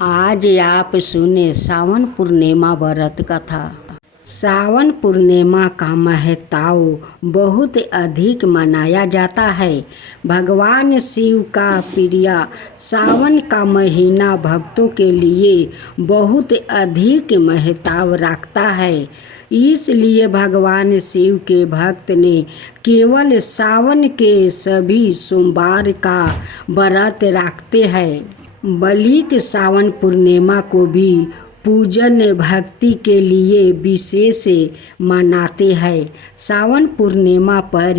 आज आप सुने सावन पूर्णिमा व्रत कथा। सावन पूर्णिमा का महत्व बहुत अधिक मनाया जाता है। भगवान शिव का प्रिय सावन का महीना भक्तों के लिए बहुत अधिक महत्व रखता है। इसलिए भगवान शिव के भक्त ने केवल सावन के सभी सोमवार का व्रत रखते हैं। बल्कि सावन पूर्णिमा को भी पूजन भक्ति के लिए विशेष मनाते हैं। सावन पूर्णिमा पर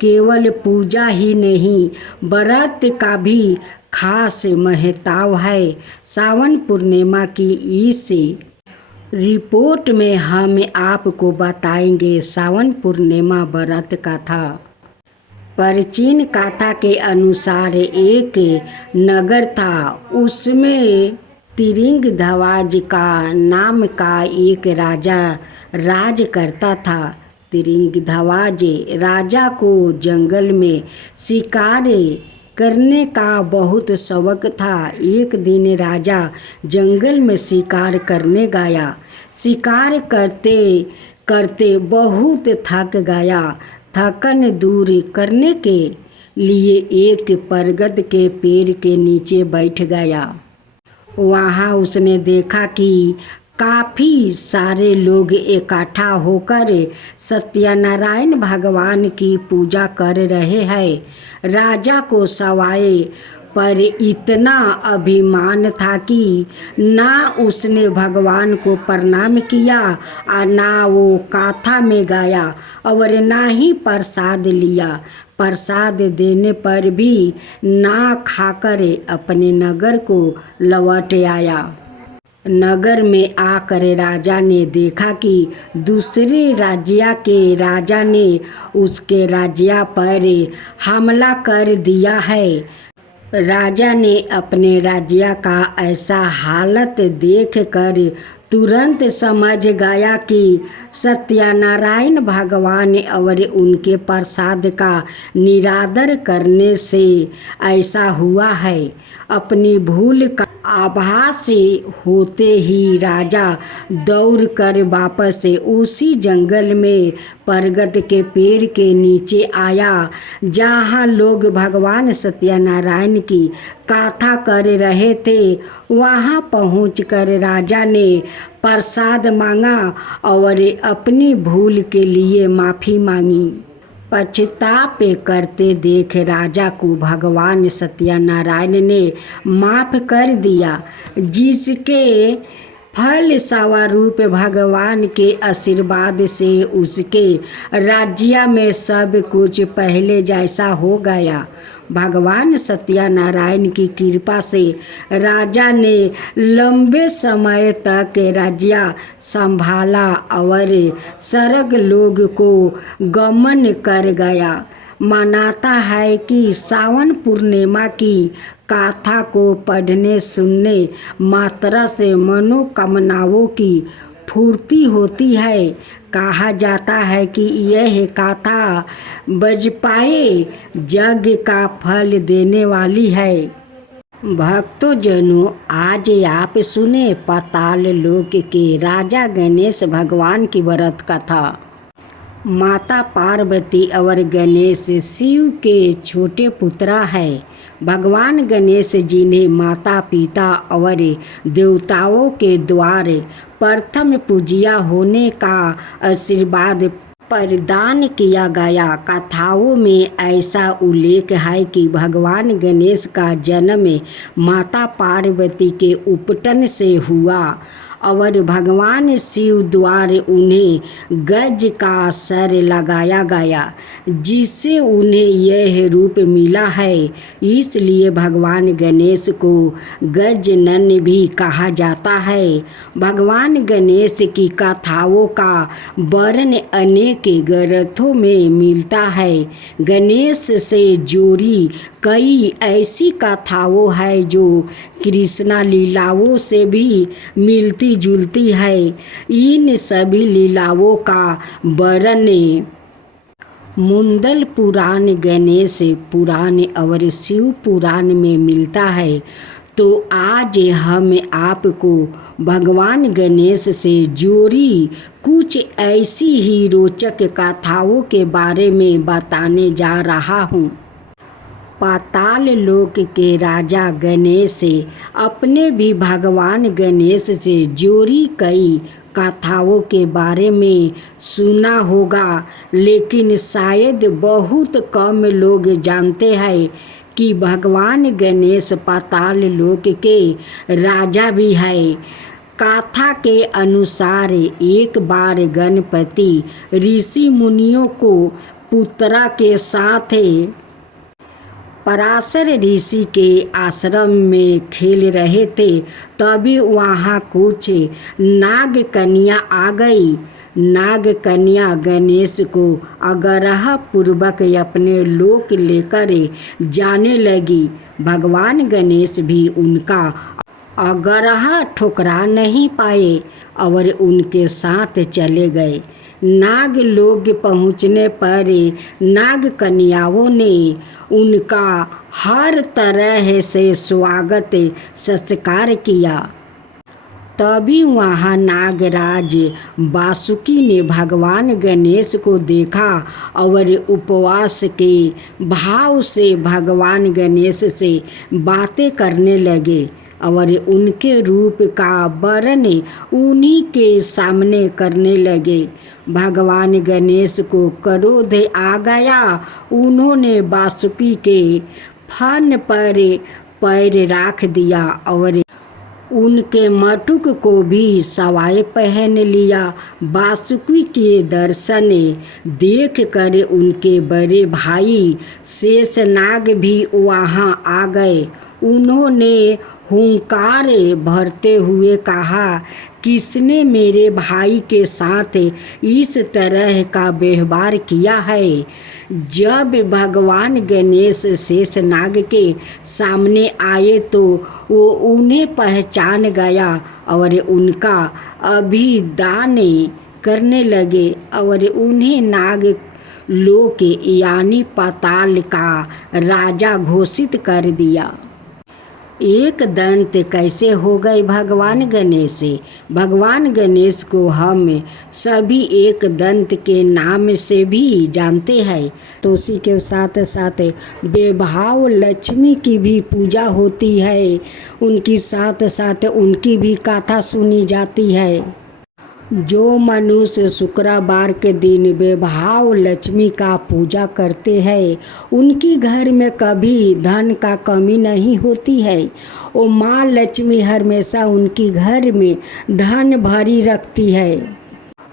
केवल पूजा ही नहीं, व्रत का भी खास महत्व है। सावन पूर्णिमा की इस रिपोर्ट में हम आपको बताएंगे सावन पूर्णिमा व्रत कथा। प्राचीन कथा के अनुसार एक नगर था, उसमें तिरिंगध्वज का नाम का एक राजा राज करता था। तिरिंगध्वज राजा को जंगल में शिकार करने का बहुत शौक था। एक दिन राजा जंगल में शिकार करने गया। शिकार करते करते बहुत थक गया। थकन दूर करने के लिए एक बरगद के पेड़ के नीचे बैठ गया। वहाँ उसने देखा कि काफ़ी सारे लोग इकट्ठा होकर सत्यनारायण भगवान की पूजा कर रहे हैं। राजा को सवाए पर इतना अभिमान था कि ना उसने भगवान को प्रणाम किया और ना वो कथा में गया और ना ही प्रसाद लिया। प्रसाद देने पर भी ना खाकर अपने नगर को लौट आया। नगर में आकर राजा ने देखा कि दूसरे राज्य के राजा ने उसके राज्य पर हमला कर दिया है। राजा ने अपने राज्य का ऐसा हालत देखकर तुरंत समझ गया कि सत्यनारायण भगवान और उनके प्रसाद का निरादर करने से ऐसा हुआ है। अपनी भूल का आभास होते ही राजा दौड़कर वापस उसी जंगल में बरगद के पेड़ के नीचे आया, जहाँ लोग भगवान सत्यनारायण की कथा कर रहे थे। वहाँ पहुंचकर राजा ने प्रसाद मांगा और अपनी भूल के लिए माफ़ी मांगी। पश्चाताप करते देख राजा को भगवान सत्यनारायण ने माफ़ कर दिया, जिसके फल स्वरूप भगवान के आशीर्वाद से उसके राज्य में सब कुछ पहले जैसा हो गया। भगवान सत्यनारायण की कृपा से राजा ने लंबे समय तक राज्य संभाला और स्वर्ग लोक को गमन कर गया। मानता है कि सावन पूर्णिमा की कथा को पढ़ने सुनने मात्र से मनोकामनाओं की पूर्ति होती है। कहा जाता है कि यह कथा बजपाए यज्ञ का फल देने वाली है। भक्तों जनों, आज आप सुने पाताल लोक के राजा गणेश भगवान की व्रत कथा। माता पार्वती और गणेश शिव के छोटे पुत्र हैं। भगवान गणेश जी ने माता पिता और देवताओं के द्वारा प्रथम पूज्य होने का आशीर्वाद प्रदान किया गया। कथाओं में ऐसा उल्लेख है कि भगवान गणेश का जन्म माता पार्वती के उपटन से हुआ और भगवान शिव द्वारा उन्हें गज का सर लगाया गया, जिससे उन्हें यह रूप मिला है। इसलिए भगवान गणेश को गजानन भी कहा जाता है। भगवान गणेश की कथाओं का वर्णन अनेक ग्रंथों में मिलता है। गणेश से जुड़ी कई ऐसी कथाओं है जो कृष्ण लीलाओं से भी मिलती जुलती है। इन सभी लीलाओं का वर्णन मुंडल पुराण, गणेश पुराण और शिव पुराण में मिलता है। तो आज हम आपको भगवान गणेश से जुड़ी कुछ ऐसी ही रोचक कथाओं के बारे में बताने जा रहा हूँ। पाताल लोक के राजा गणेश अपने भी भगवान गणेश से जुड़ी कई कथाओं के बारे में सुना होगा, लेकिन शायद बहुत कम लोग जानते हैं कि भगवान गणेश पाताल लोक के राजा भी है। कथा के अनुसार एक बार गणपति ऋषि मुनियों को पुत्रा के साथ पराशर ऋषि के आश्रम में खेल रहे थे। तभी वहाँ कुछ नाग कन्या आ गई। नाग कन्या गणेश को आग्रह पूर्वक अपने लोक लेकर जाने लगी। भगवान गणेश भी उनका आग्रह ठुकरा नहीं पाए और उनके साथ चले गए। नाग लोग पहुँचने पर नाग कन्याओं ने उनका हर तरह से स्वागत सत्कार किया। तभी वहाँ नागराज वासुकी ने भगवान गणेश को देखा और उपवास के भाव से भगवान गणेश से बातें करने लगे और उनके रूप का वर्णन उन्हीं के सामने करने लगे। भगवान गणेश को क्रोध आ गया। उन्होंने वासुकी के फन पर पैर रख दिया और उनके मटुक को भी सवाए पहन लिया। वासुकी के दर्शन देख कर उनके बड़े भाई शेषनाग भी वहाँ आ गए। उन्होंने हुंकार भरते हुए कहा, किसने मेरे भाई के साथ इस तरह का व्यवहार किया है? जब भगवान गणेश शेषनाग के सामने आए तो वो उन्हें पहचान गया और उनका अभिदान करने लगे और उन्हें नाग लोक यानी पाताल का राजा घोषित कर दिया। एक दंत कैसे हो गए भगवान गणेश? भगवान गणेश को हम सभी एक दंत के नाम से भी जानते हैं। तो उसी के साथ साथ बेभाव लक्ष्मी की भी पूजा होती है। उनकी साथ साथ उनकी भी कथा सुनी जाती है। जो मनुष्य शुक्रवार के दिन बेभाव लक्ष्मी का पूजा करते हैं उनकी घर में कभी धन का कमी नहीं होती है। वो माँ लक्ष्मी हमेशा उनकी घर में धन भरी रखती है।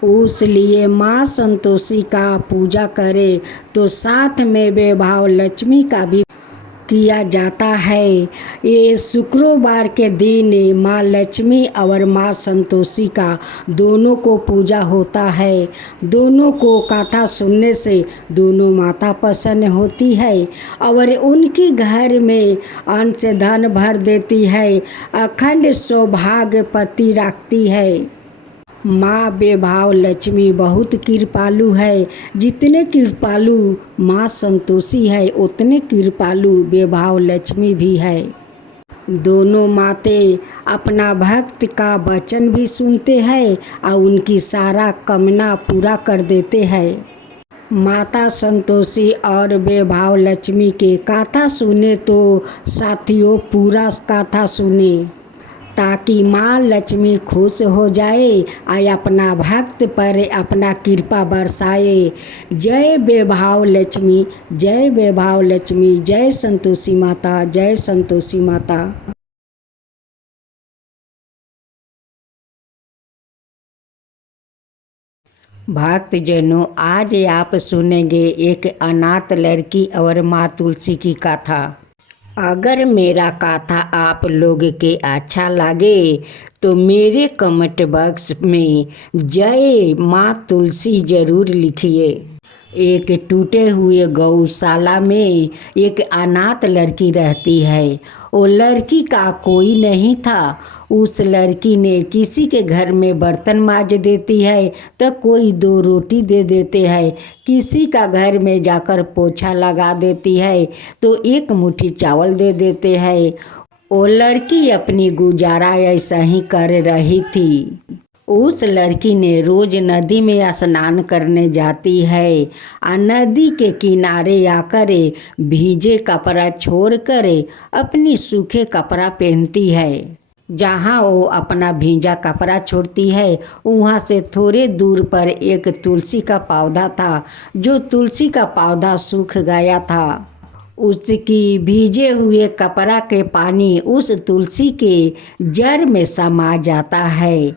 उसलिए माँ संतोषी का पूजा करे तो साथ में बेभाव लक्ष्मी का भी किया जाता है। ये शुक्रवार के दिन माँ लक्ष्मी और माँ संतोषी का दोनों को पूजा होता है। दोनों को कथा सुनने से दोनों माता प्रसन्न होती है और उनकी घर में अन्न से धन भर देती है, अखंड सौभाग्यपति रखती है। माँ बेभाव लक्ष्मी बहुत कृपालु है। जितने कृपालु माँ संतोषी है उतने कृपालु बेभाव लक्ष्मी भी है। दोनों माते अपना भक्त का वचन भी सुनते हैं और उनकी सारा कामना पूरा कर देते हैं। माता संतोषी और बेभाव लक्ष्मी के कथा सुने तो साथियों पूरा कथा सुने ताकि माँ लक्ष्मी खुश हो जाए और अपना भक्त पर अपना कृपा बरसाए। जय बेभाव लक्ष्मी, जय बेभाव लक्ष्मी, जय संतोषी माता, जय संतोषी माता। भक्तजनों, आज आप सुनेंगे एक अनाथ लड़की और माँ तुलसी की कथा। अगर मेरा कथा आप लोग के अच्छा लगे तो मेरे कमेंट बॉक्स में जय माँ तुलसी ज़रूर लिखिए। एक टूटे हुए गौशाला में एक अनाथ लड़की रहती है। वो लड़की का कोई नहीं था। उस लड़की ने किसी के घर में बर्तन मांज देती है तो कोई दो रोटी दे देते हैं, किसी का घर में जाकर पोछा लगा देती है तो एक मुट्ठी चावल दे देते हैं। वो लड़की अपनी गुजारा ऐसा ही कर रही थी। उस लड़की ने रोज नदी में स्नान करने जाती है और नदी के किनारे आकर भीजे कपड़ा छोड़कर अपनी सूखे कपड़ा पहनती है। जहाँ वो अपना भींजा कपड़ा छोड़ती है वहाँ से थोड़े दूर पर एक तुलसी का पौधा था। जो तुलसी का पौधा सूख गया था, उसकी भीजे हुए कपड़ा के पानी उस तुलसी के जड़ में समा जाता है।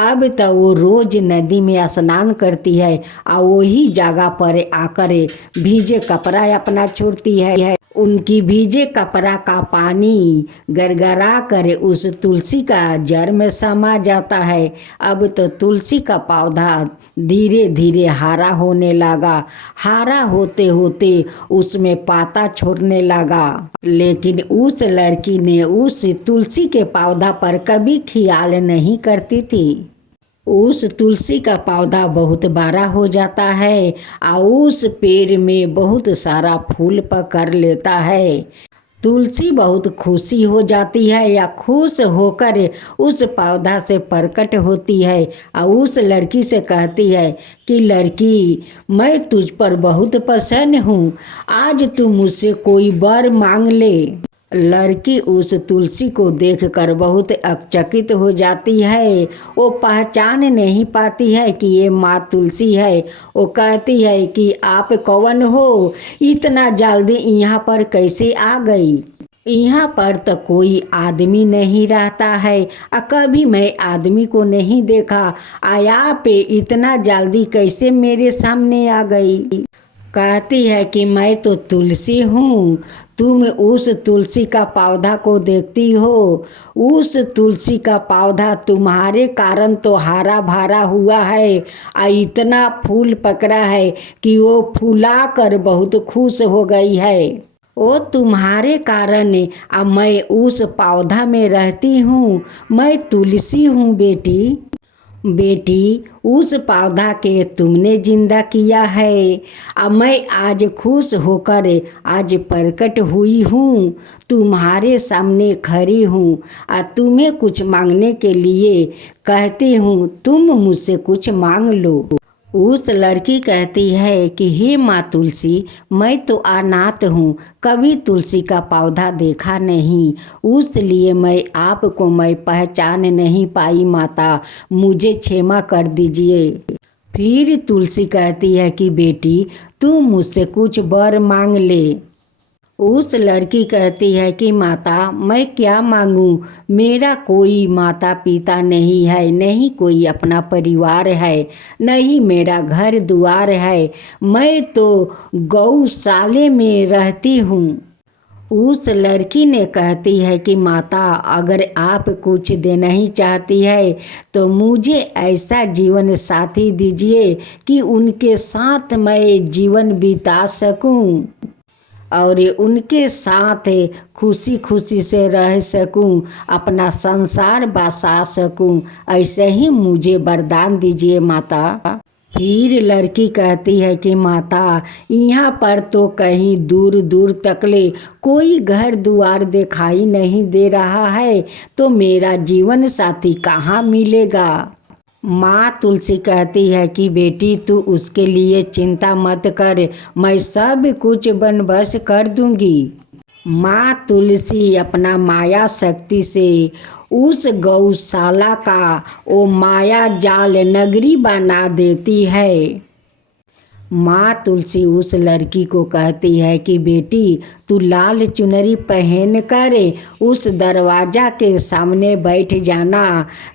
अब तो वो रोज नदी में स्नान करती है और वही जगह पर आकर भीजे कपड़ा अपना छोड़ती है। उनकी भीजे कपड़ा का पानी गरगरा कर उस तुलसी का जड़ में समा जाता है। अब तो तुलसी का पौधा धीरे धीरे हरा होने लगा। हरा होते होते उसमें पाता छोड़ने लगा। लेकिन उस लड़की ने उस तुलसी के पौधा पर कभी ख्याल नहीं करती थी। उस तुलसी का पौधा बहुत बड़ा हो जाता है और उस पेड़ में बहुत सारा फूल पकड़ लेता है। तुलसी बहुत खुशी हो जाती है या खुश होकर उस पौधा से प्रकट होती है और उस लड़की से कहती है कि लड़की, मैं तुझ पर बहुत प्रसन्न हूँ, आज तू मुझसे कोई वर मांग ले। लड़की उस तुलसी को देखकर बहुत अचकित हो जाती है। वो पहचान नहीं पाती है कि ये माँ तुलसी है। वो कहती है कि आप कौन हो, इतना जल्दी यहाँ पर कैसे आ गई? यहाँ पर तो कोई आदमी नहीं रहता है और कभी मैं आदमी को नहीं देखा। आया पे इतना जल्दी कैसे मेरे सामने आ गई? कहती है कि मैं तो तुलसी हूँ, तुम उस तुलसी का पौधा को देखती हो। उस तुलसी का पौधा तुम्हारे कारण तो हरा भरा हुआ है और इतना फूल पकड़ा है कि वो फूला कर बहुत खुश हो गई है। वो तुम्हारे कारण अब मैं उस पौधा में रहती हूँ। मैं तुलसी हूँ बेटी। बेटी, उस पौधा के तुमने जिंदा किया है। अब मैं आज खुश होकर आज प्रकट हुई हूँ, तुम्हारे सामने खड़ी हूँ और तुम्हें कुछ मांगने के लिए कहती हूँ, तुम मुझसे कुछ मांग लो। उस लड़की कहती है कि हे माँ तुलसी, मैं तो अनाथ हूँ, कभी तुलसी का पौधा देखा नहीं, उसलिए मैं पहचान नहीं पाई माता, मुझे क्षमा कर दीजिए। फिर तुलसी कहती है कि बेटी, तू मुझसे कुछ वर मांग ले। उस लड़की कहती है कि माता, मैं क्या मांगूं? मेरा कोई माता पिता नहीं है, नहीं कोई अपना परिवार है, नहीं मेरा घर द्वार है, मैं तो गौशाले में रहती हूँ। उस लड़की ने कहती है कि माता, अगर आप कुछ देना ही चाहती है तो मुझे ऐसा जीवन साथी दीजिए कि उनके साथ मैं जीवन बिता सकूं और उनके साथ खुशी खुशी से रह सकूं, अपना संसार बसा सकूं। ऐसे ही मुझे वरदान दीजिए माता। फिर लड़की कहती है कि माता, यहाँ पर तो कहीं दूर दूर तकले कोई घर द्वार दिखाई नहीं दे रहा है, तो मेरा जीवन साथी कहाँ मिलेगा? माँ तुलसी कहती है कि बेटी, तू उसके लिए चिंता मत कर, मैं सब कुछ बंदोबस्त कर दूंगी। माँ तुलसी अपना माया शक्ति से उस गौशाला का वो माया जाल नगरी बना देती है। माँ तुलसी उस लड़की को कहती है कि बेटी, तू लाल चुनरी पहन कर उस दरवाजा के सामने बैठ जाना।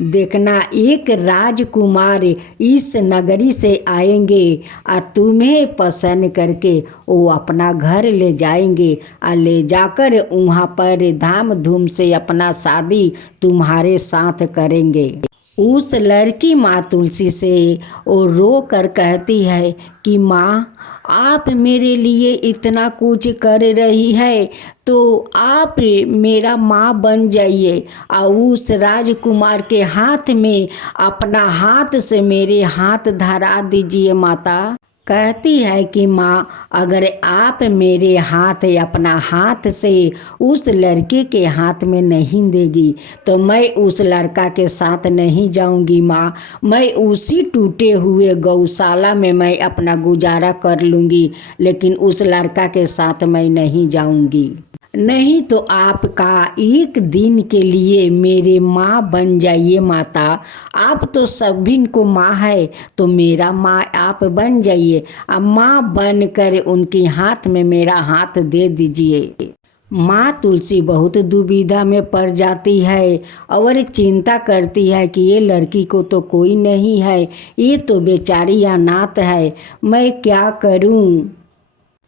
देखना एक राजकुमार इस नगरी से आएंगे और तुम्हें पसंद करके वो अपना घर ले जाएंगे और ले जाकर वहाँ पर धाम धूम से अपना शादी तुम्हारे साथ करेंगे। उस लड़की माँ तुलसी से वो रो कर कहती है कि माँ, आप मेरे लिए इतना कुछ कर रही है तो आप मेरा माँ बन जाइए और उस राजकुमार के हाथ में अपना हाथ से मेरे हाथ धरा दीजिए माता। कहती है कि माँ, अगर आप मेरे हाथ अपना हाथ से उस लड़के के हाथ में नहीं देगी तो मैं उस लड़का के साथ नहीं जाऊंगी माँ। मैं उसी टूटे हुए गौशाला में मैं अपना गुजारा कर लूँगी, लेकिन उस लड़का के साथ मैं नहीं जाऊंगी। नहीं तो आपका एक दिन के लिए मेरे माँ बन जाइए माता। आप तो सभी को माँ है, तो मेरा माँ आप बन जाइए। अब माँ बन कर उनके हाथ में मेरा हाथ दे दीजिए। माँ तुलसी बहुत दुविधा में पड़ जाती है और चिंता करती है कि ये लड़की को तो कोई नहीं है, ये तो बेचारी अनाथ है, मैं क्या करूँ।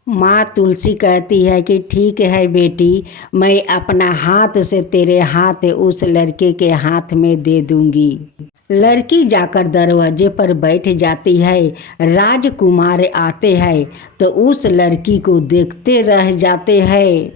माँ तुलसी कहती है कि ठीक है बेटी, मैं अपना हाथ से तेरे हाथ उस लड़के के हाथ में दे दूंगी। लड़की जाकर दरवाजे पर बैठ जाती है। राजकुमार आते हैं तो उस लड़की को देखते रह जाते हैं।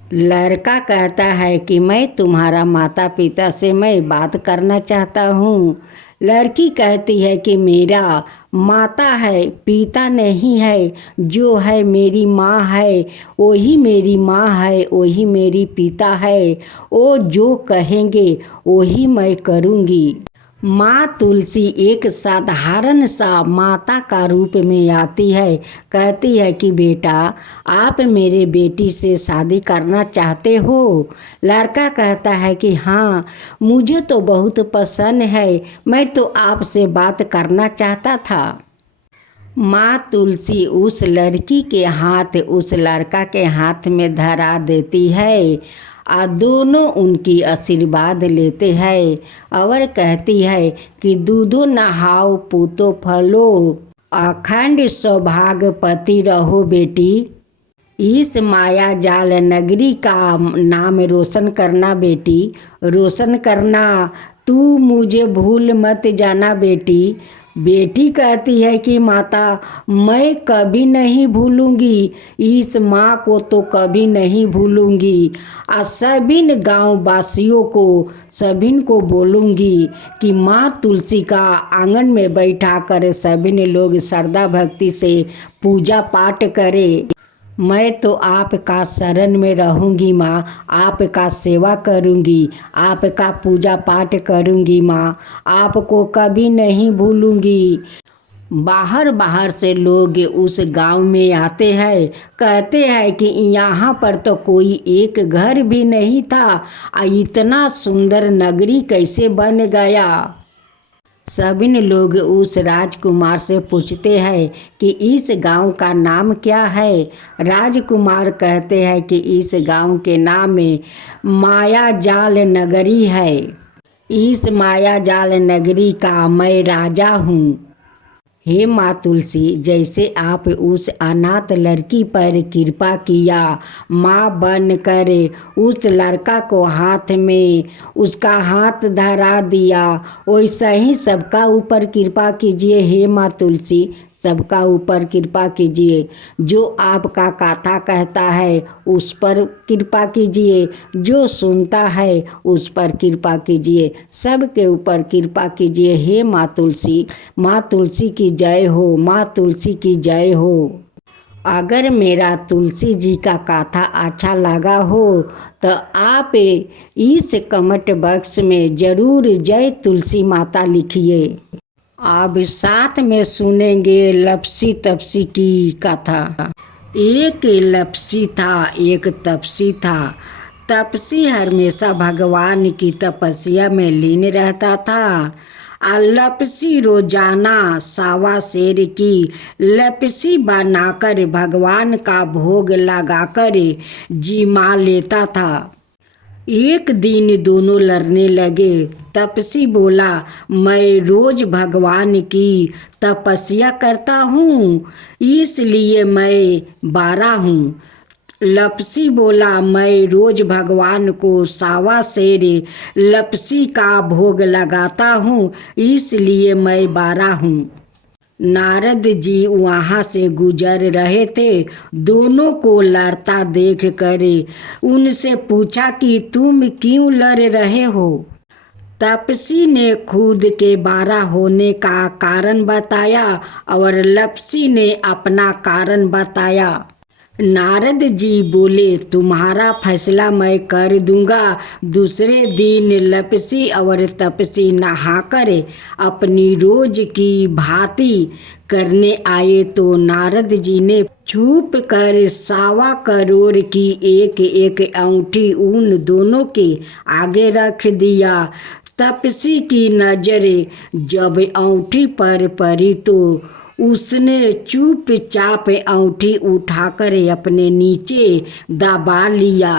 लड़का कहता है कि मैं तुम्हारा माता पिता से मैं बात करना चाहता हूँ। लड़की कहती है कि मेरा माता है, पिता नहीं है, जो है मेरी माँ है, वही मेरी माँ है, वही मेरी पिता है, वो जो कहेंगे वही मैं करूँगी। माँ तुलसी एक साधारण सा माता का रूप में आती है। कहती है कि बेटा, आप मेरे बेटी से शादी करना चाहते हो। लड़का कहता है कि हाँ, मुझे तो बहुत पसंद है, मैं तो आपसे बात करना चाहता था। माँ तुलसी उस लड़की के हाथ उस लड़का के हाथ में धरा देती है और दोनों उनकी आशीर्वाद लेते हैं और कहती है कि दूधो नहाओ पूतो फलो, अखंड सौभाग्यवती रहो बेटी। इस माया जाल नगरी का नाम रोशन करना बेटी, रोशन करना। तू मुझे भूल मत जाना बेटी। बेटी कहती है कि माता, मैं कभी नहीं भूलूंगी, इस माँ को तो कभी नहीं भूलूंगी। और सभी गाँव वासियों को सभी को बोलूंगी कि माँ तुलसी का आंगन में बैठा कर सभी लोग श्रद्धा भक्ति से पूजा पाठ करें। मैं तो आपका शरण में रहूँगी माँ, आपका सेवा करूँगी, आपका पूजा पाठ करूँगी माँ, आपको कभी नहीं भूलूँगी। बाहर बाहर से लोग उस गांव में आते हैं। कहते हैं कि यहाँ पर तो कोई एक घर भी नहीं था, इतना सुंदर नगरी कैसे बन गया। सभी लोग उस राजकुमार से पूछते हैं कि इस गांव का नाम क्या है। राजकुमार कहते हैं कि इस गांव के नाम में माया जाल नगरी है। इस माया जाल नगरी का मैं राजा हूँ। हे माँ तुलसी, जैसे आप उस अनाथ लड़की पर कृपा किया, माँ बन कर उस लड़का को हाथ में उसका हाथ धरा दिया, वैसा ही सबका ऊपर कृपा कीजिए। हे माँ तुलसी, सबका ऊपर कृपा कीजिए। जो आपका कथा कहता है उस पर कृपा कीजिए, जो सुनता है उस पर कृपा कीजिए, सबके ऊपर कृपा कीजिए। हे माँ तुलसी, माँ तुलसी की जय हो, माँ तुलसी की जय हो। अगर मेरा तुलसी जी का कथा अच्छा लगा हो तो आप इस कमेंट बॉक्स में ज़रूर जय तुलसी माता लिखिए। अब साथ में सुनेंगे लपसी तपसी की कथा। एक लपसी था, एक तपसी था। तपसी हमेशा भगवान की तपस्या में लीन रहता था। लपसी रोजाना सावा शेर की लपसी बनाकर भगवान का भोग लगाकर जिमा लेता था। एक दिन दोनों लड़ने लगे। तपसी बोला, मैं रोज भगवान की तपस्या करता हूँ, इसलिए मैं बारा हूँ। लपसी बोला, मैं रोज भगवान को सावा शेर लपसी का भोग लगाता हूँ, इसलिए मैं बारा हूँ। नारद जी वहाँ से गुजर रहे थे। दोनों को लड़ता देख कर उनसे पूछा कि तुम क्यों लड़ रहे हो। तपसी ने खुद के बारा होने का कारण बताया और लपसी ने अपना कारण बताया। नारद जी बोले, तुम्हारा फैसला मैं कर दूंगा। दूसरे दिन लपसी और तपसी नहाकर अपनी रोज की भांति करने आए तो नारद जी ने छुप कर 1.25 करोड़ की एक एक अंगूठी उन दोनों के आगे रख दिया। तपसी की नजर जब अंगूठी पर पड़ी तो उसने चुपचाप अंगूठी उठाकर अपने नीचे दबा लिया।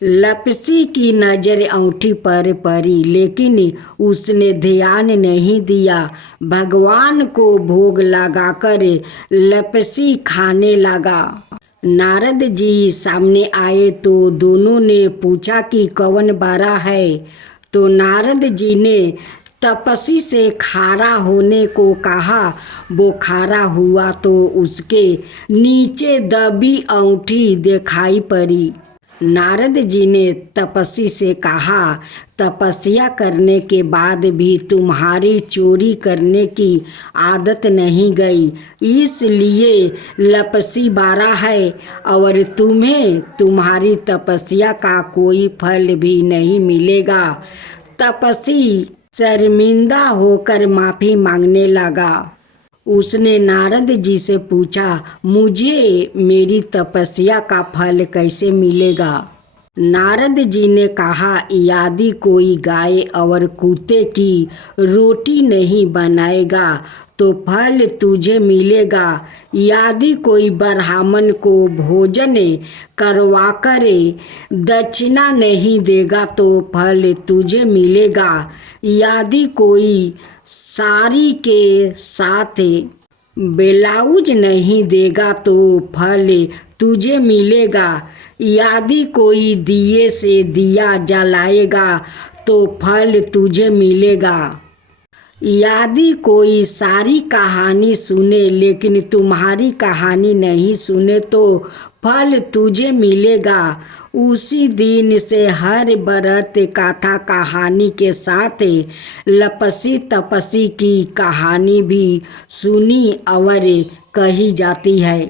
लपसी की नजर अंगूठी पर पड़ी लेकिन उसने ध्यान नहीं दिया। भगवान को भोग लगाकर लपसी खाने लगा। नारद जी सामने आए तो दोनों ने पूछा कि कौन बड़ा है। तो नारद जी ने तपसी से खारा होने को कहा। वो खारा हुआ तो उसके नीचे दबी अंगूठी दिखाई पड़ी। नारद जी ने तपसी से कहा, तपस्या करने के बाद भी तुम्हारी चोरी करने की आदत नहीं गई, इसलिए लपसी बारा है और तुम्हें तुम्हारी तपस्या का कोई फल भी नहीं मिलेगा। तपसी शर्मिंदा होकर माफ़ी मांगने लगा। उसने नारद जी से पूछा, मुझे मेरी तपस्या का फल कैसे मिलेगा। नारद जी ने कहा, यदि कोई गाय और कुत्ते की रोटी नहीं बनाएगा तो फल तुझे मिलेगा। यदि कोई ब्राह्मण को भोजन करवाकर दक्षिणा नहीं देगा तो फल तुझे मिलेगा। यदि कोई साड़ी के साथ ब्लाउज नहीं देगा तो फल तुझे मिलेगा। यदि कोई दिए से दिया जलाएगा तो फल तुझे मिलेगा। यदि कोई सारी कहानी सुने लेकिन तुम्हारी कहानी नहीं सुने तो फल तुझे मिलेगा। उसी दिन से हर व्रत कथा कहानी के साथ लपसी तपसी की कहानी भी सुनी और कही जाती है।